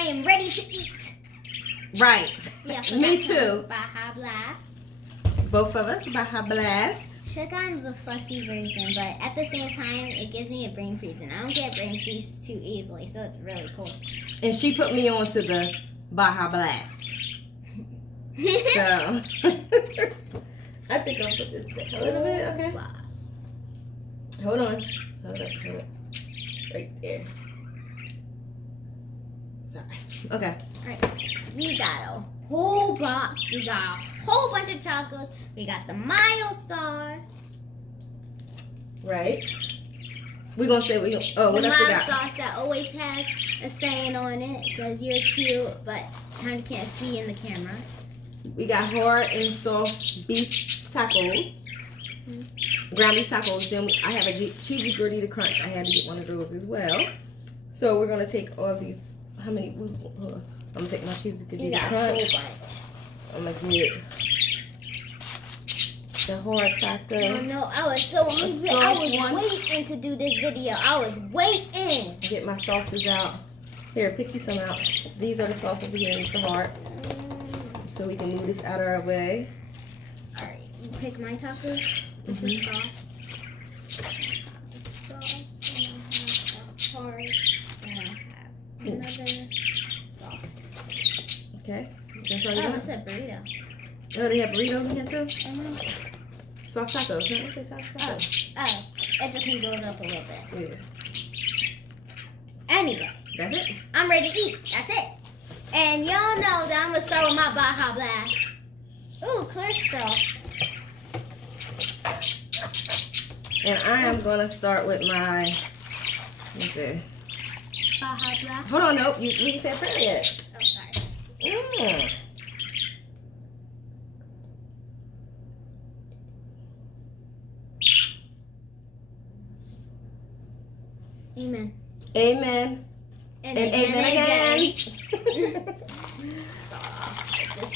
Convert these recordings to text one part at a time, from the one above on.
I am ready to eat. Right. Yeah, Me too. Baja Blast. Both of us, Baja Blast. Should have gotten the slushy version, but at the same time, it gives me a brain freeze, and I don't get brain freeze too easily, so it's really cool. And she put me onto the Baja Blast. So, I think I'll put this down a little bit, okay? Hold on. Hold up. Right there. Sorry. Okay. Alright, we got a whole box. We got a whole bunch of chocolates. We got the mild sauce. Right. We're going to say, what else we The got? mild sauce that always has a saying on it. It says, you're cute, but kind of can't see in the camera. We got hard and soft beef tacos. Ground beef tacos. Then I have a cheesy gordita crunch. I had to get one of those as well. So we're going to take all these. How many? Hold on. I'm going to take my cheesy You gordita got a crunch. whole bunch. I'm going to get the hard taco. Oh no, I was so hungry. I was waiting to do this video. I was waiting. Get my sauces out. Here, pick you some out. These are the soft over here. It's the hard. So we can move this out of our way. Alright, you pick my tacos. This is soft. Soft, and I have a hard, and I have another soft. Okay. That's all you Oh, got? that's a burrito. Oh, they have burritos in here too? Uh-huh. Soft tacos. Huh? What's it, soft tacos? Oh, it just can go up a little bit. Yeah. Anyway, That's it? I'm ready to eat. That's it. And y'all know that I'm going to start with my Baja Blast. Ooh, clear straw. And I am going to start with my, let me see. Baja Blast. Hold on, nope. You didn't say prayer yet. Oh, sorry. Mm. Amen. Amen. And amen again. This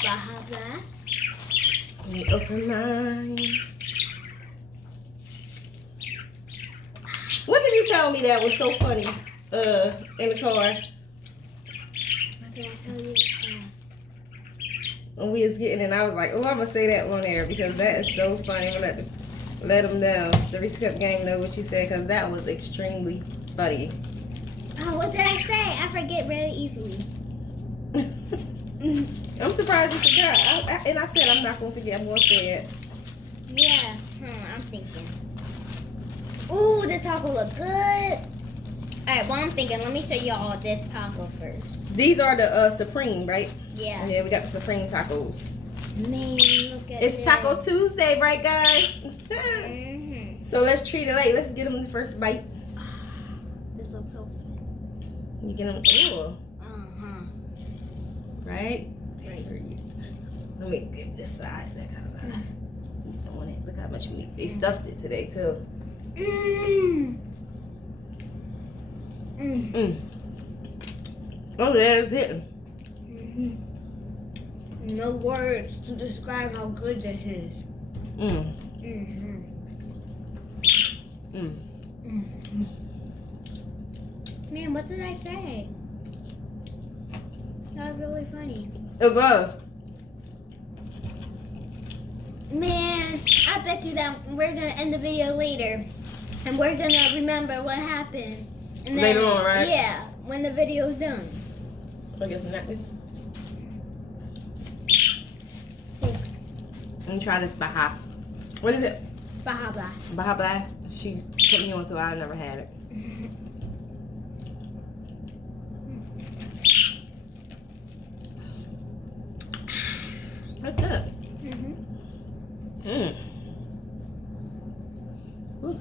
Baja Blast. Let me open mine. What did you tell me that was so funny in the car What did I tell you? when we was getting in? I was like, oh, I'm going to say that on there because that is so funny. I'm going to let them know, the Reese Cup gang know what you said because that was extremely funny. Oh, what did I say? I forget really easily. I'm surprised you forgot. And I said I'm not going to forget. I'm going to say it. Yeah, I'm thinking. Ooh, this taco look good. Alright, well I'm thinking, let me show y'all this taco first. These are the Supreme, right? Yeah. Yeah, we got the Supreme tacos. Man, look at It's this. Taco Tuesday, right, guys? Mm-hmm. So let's treat it like, let's get them the first bite. This looks so good. You get them, ooh, Uh-huh. right? Right. Let me give this side. Look how on it. Look how much meat. They stuffed it today, too. Mmm. Mmm. Mm. Oh, there's it. Mm-hmm. No words to describe how good this is. Mm. Mm-hmm. Mm. Mm-hmm. Man, what did I say? That was really funny. Above. Man, I bet you that we're gonna end the video later, and we're gonna remember what happened. And then, Later on, right? Yeah, when the video's done. I guess not. Thanks. Let me try this Baja. What is it? Baja Blast. Baja Blast. She put me on to it. I've never had it. That's good. Mm-hmm. Mm. Ooh.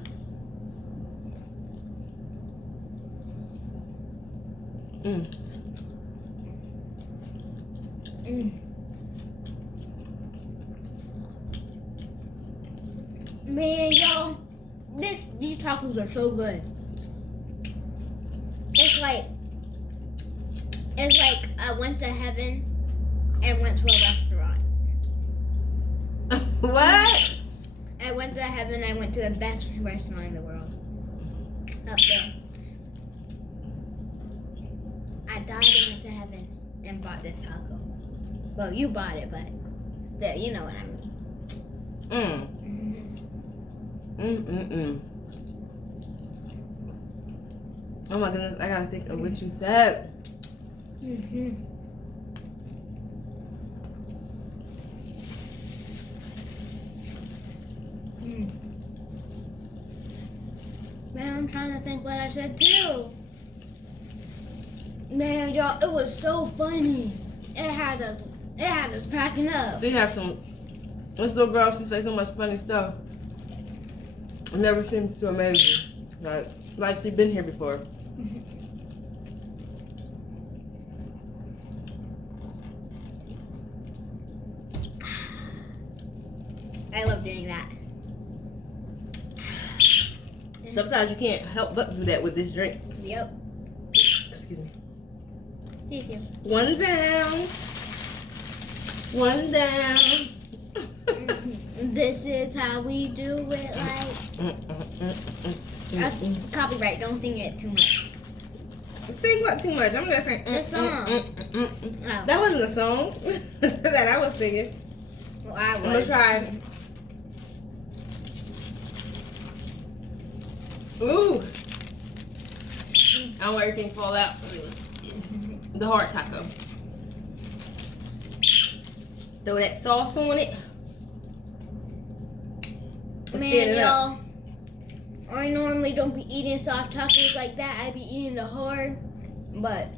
Mm. Mm. Man, y'all, these tacos are so good. It's like I went to heaven and went to a restaurant. What? I went to heaven. I went to the best restaurant in the world. Up there. I died and went to heaven. heaven and bought this taco. Well, you bought it, but still, you know what I mean. Oh my goodness, I gotta think of what you said. Man, I'm trying to think what I said too. Man, y'all, it was so funny. It had us cracking up. They have some. This little girl, she say so much funny stuff. It never seems too amazing. Like she's been here before. I love doing that. Sometimes you can't help but do that with this drink. Yep. Excuse me. Thank you. One down. One down. This is how we do it, like. Copyright, don't sing it too much. Sing what too much? I'm just saying. The song. Oh. That wasn't a song that I was singing. Well, I was. I'm gonna try. Ooh. I don't want everything to fall out. The hard taco. Throw that sauce on it. Man, y'all, I normally don't be eating soft tacos like that. I be eating the hard, but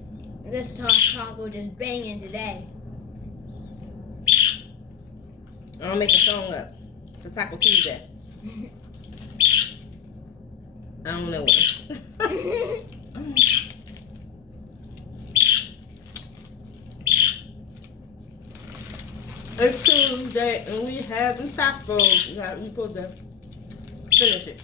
this soft taco just banging today. I'm gonna make a song up for Taco Tuesday. I don't know what. It's Tuesday and we having tacos. You supposed to finish it.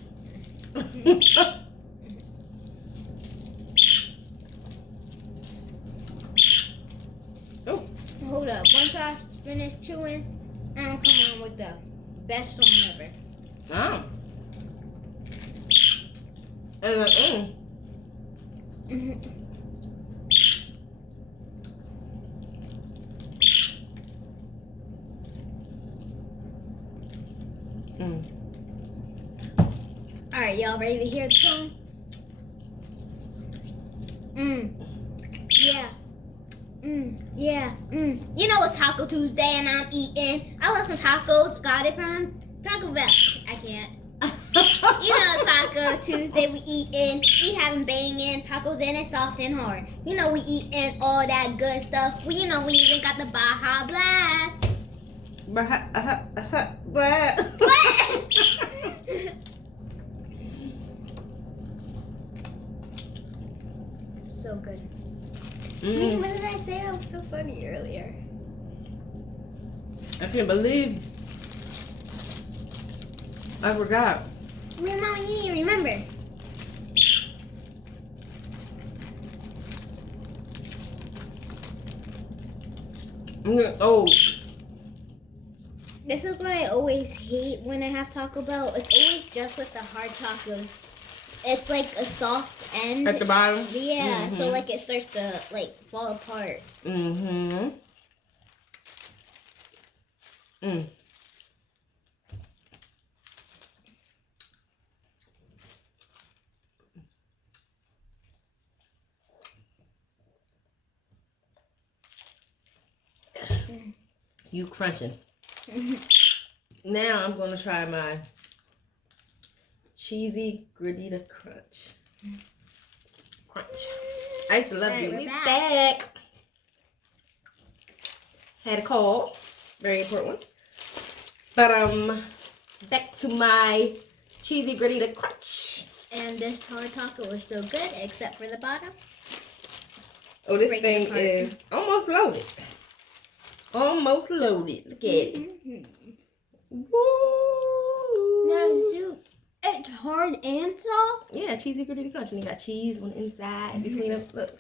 Oh. Hold up. Once I finish chewing, I'm gonna come on with the best song ever. Oh. And Alright, y'all ready to hear the song? Yeah. Yeah. You know it's Taco Tuesday and I'm eating. I love some tacos. Got it from Taco Bell. I can't. You know Taco Tuesday we eating. We having banging tacos and it's soft and hard. You know we eating all that good stuff. We even got the Baja Blast. What? So good. What did I say? I was so funny earlier. I can't believe I forgot. Mama, you need to remember. Oh. This is what I always hate when I have Taco Bell. It's always just with the hard tacos. It's like a soft end. At the bottom? Yeah, so like it starts to like fall apart. You crunching. Now I'm gonna try my cheesy gordita crunch. I used to love you. We back. Had a call, very important one. But back to my cheesy gordita crunch. And this hard taco was so good, except for the bottom. Oh, this thing is almost loaded. Almost loaded. Look at it. Woo! Now, dude, it's hard and soft? Yeah, cheesy gordita crunch. And you got cheese on the inside. Between them, look.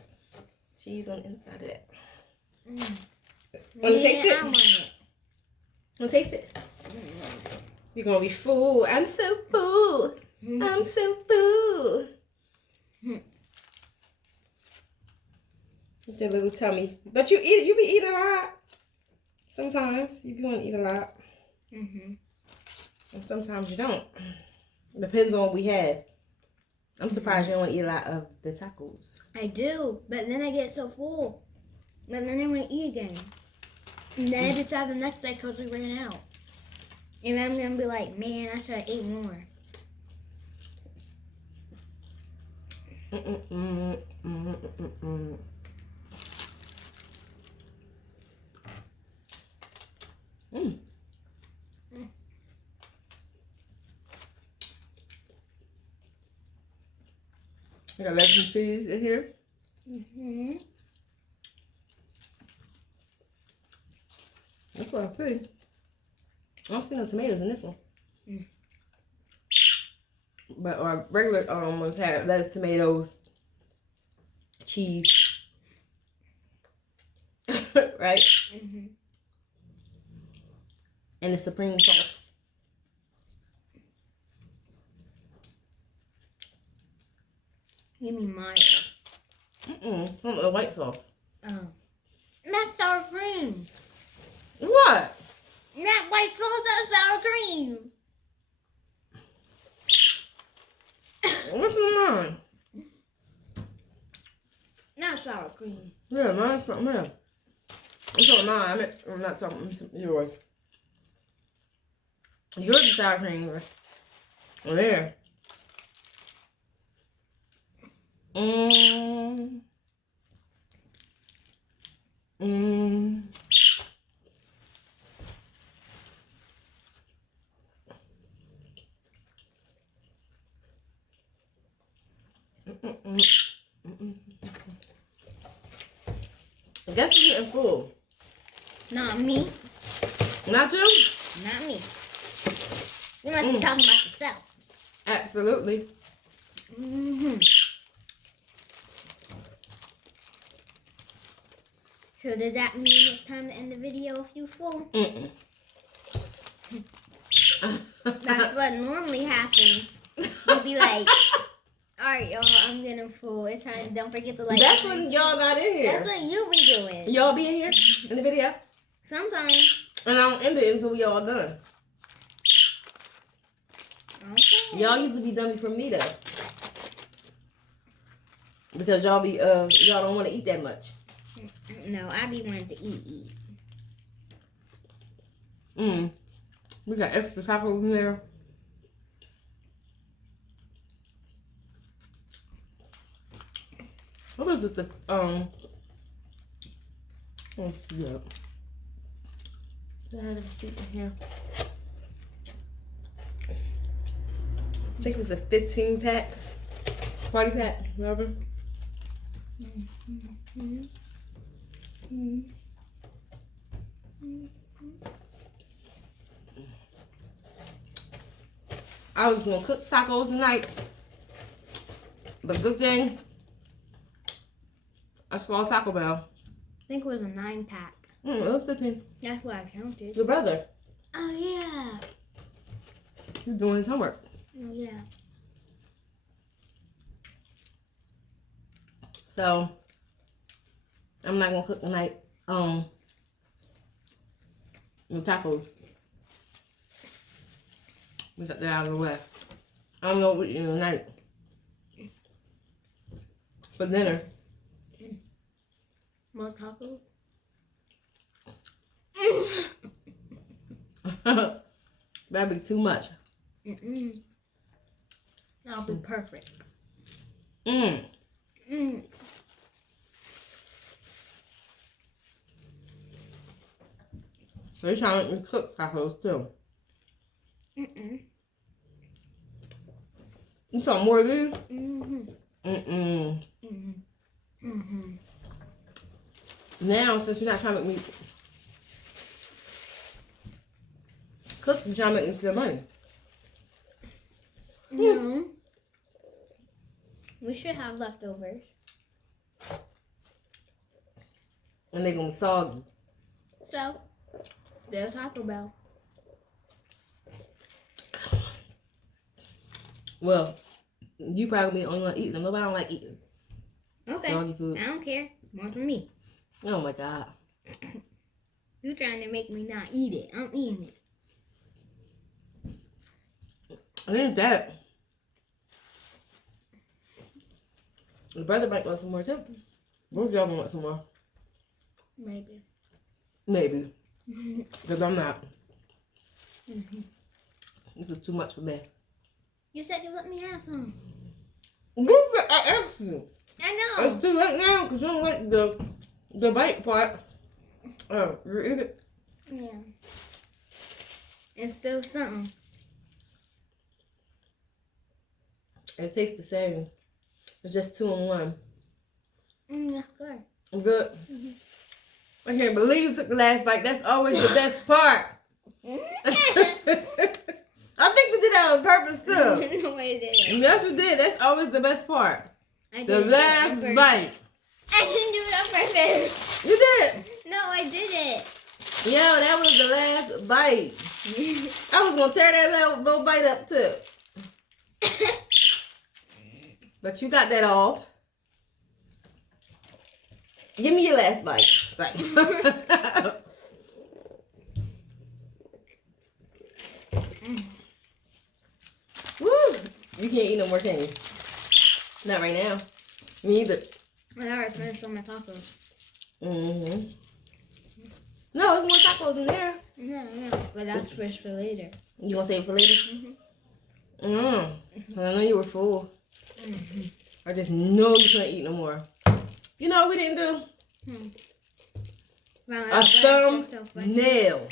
Cheese on the inside of that. Want to taste it? I want it. Want to taste it? You're going to be full. I'm so full. I'm so full. With your little tummy. But you be eating a lot. Sometimes you be want to eat a lot. Mhm. And sometimes you don't. Depends on what we had. I'm surprised you don't want to eat a lot of the tacos. I do, but then I get so full. But then I want to eat again. And then I decide the next day because we ran out. And I'm going to be like, man, I should have ate more. I got lettuce and cheese in here. Mm-hmm. That's what I see. I don't see no tomatoes in this one. Mm. But our regular ones have lettuce, tomatoes, cheese. Right? Mm-hmm. And the supreme sauce. Give me mayo. Some of the white sauce. Oh. That's sour cream. What? That white sauce has sour cream. What's in mine? Not sour cream. Yeah, mine's something else. I'm talking mine. I'm not talking yours. Yours is sour cream. There. I guess we're getting full. Not me. Not you? Not me. You must be talking about yourself. Absolutely. Mm-hmm. So does that mean it's time to end the video if you full? That's what normally happens. You'll be like, alright y'all, I'm getting full. It's time. Don't forget to like. That's when y'all not in here. That's what you be doing. Y'all be in here in the video? Sometimes. And I don't end it until we all done. Okay. Y'all used to be done before me though. Because y'all be y'all don't want to eat that much. No, I be wanting to eat. We got extra tacos in there. What is it? Let's see that. I have a seat in here. I think it was a 15 pack, party pack, whatever. I was gonna cook tacos tonight, but good thing I saw Taco Bell. I think it was a 9-pack. It was 15. That's what I counted. Your brother, Oh yeah. he's doing his homework. Oh yeah. So I'm not gonna cook tonight. The tacos. We got that out of the way. I don't know what we're eating tonight. For dinner. More tacos? That'd be too much. That'll be perfect. So you're trying to cook tacos too. You want more of these? Now, since you're not trying to make me cook, you're trying to make me spend money. No. We should have leftovers. And they're gonna be soggy. So, still Taco Bell. Well, you probably be the only one eating them. Nobody don't like eating Okay. soggy food. I don't care. More for me. Oh my God. You trying to make me not eat it. I'm eating it. I think that. The brother might want some more too. Both of y'all want some more. Maybe. Maybe. Because I'm not. This is too much for me. You said you let me have some. You said I asked you. I know. It's too late now because you don't like the bite part. Oh, you eat it? Yeah. It's still something. It tastes the same. It's just 2 in 1. That's good. Good. I can't believe you took the last bite. That's always the best part. I think you did that on purpose too. No, I didn't. Yes, you did. That's always the best part. I The didn't last do it on bite. purpose. I didn't do it on purpose. You did. No, I didn't. Yeah, that was the last bite. I was gonna tear that little bite up too. But you got that off. Give me your last bite. Sorry. Woo! You can't eat no more, can you? Not right now. Me either. I already finished all my tacos. Mm-hmm. No, there's more tacos in there. No, but that's fish for later. You gonna save it for later? I know you were full. I just know you couldn't eat no more. You know what we didn't do? Well, A thumbnail.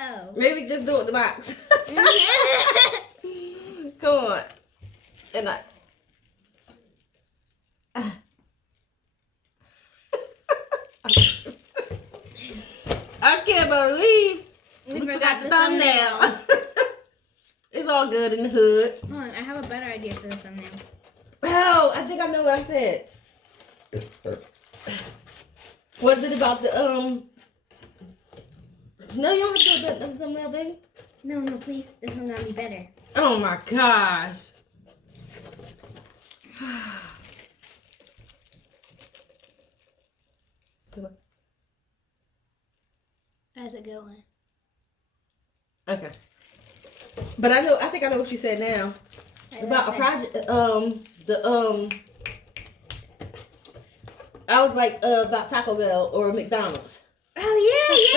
Oh. Maybe just do it with the box. Come on. And I can't believe we forgot the thumbnail. It's all good in the hood. Hold on, I have a better idea for the thumbnail. Oh, I think I know what I said. Was it about the No, you don't have to do the thumbnail, baby. No, please. This one's gonna be better. Oh my gosh. Come on. That's a good one. Okay. But I think I know what you said now. About a project, I was like, about Taco Bell or McDonald's. Oh yeah.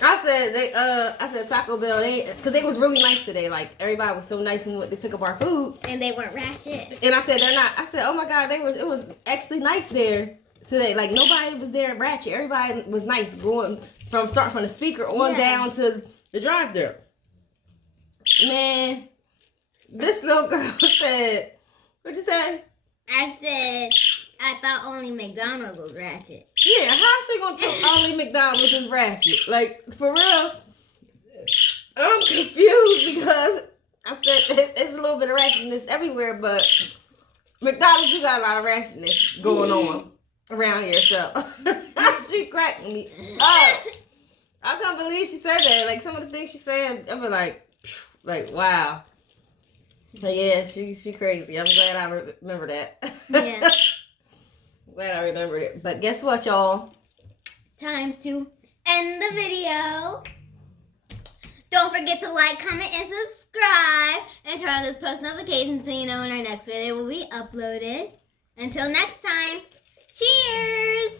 I said Taco Bell, cause they was really nice today. Like everybody was so nice when we went to pick up our food. And they weren't ratchet. And I said they're not. I said, oh my God, it was actually nice there today. Like nobody was there ratchet. Everybody was nice going from the speaker on down to the drive-thru. Man, this little girl said, what'd you say? I said, I thought only McDonald's was ratchet. Yeah, how she gonna think only McDonald's is ratchet? Like, for real, I'm confused because I said it's a little bit of ratchetness everywhere, but McDonald's, you got a lot of ratchetness going on around here, so she cracked me up. I can't believe she said that. Like, some of the things she said, I be like, wow. So yeah, she crazy. I'm glad I remember that. Yeah. Glad I remembered it. But guess what, y'all? Time to end the video. Don't forget to like, comment, and subscribe. And turn on those post notifications so you know when our next video will be uploaded. Until next time, cheers!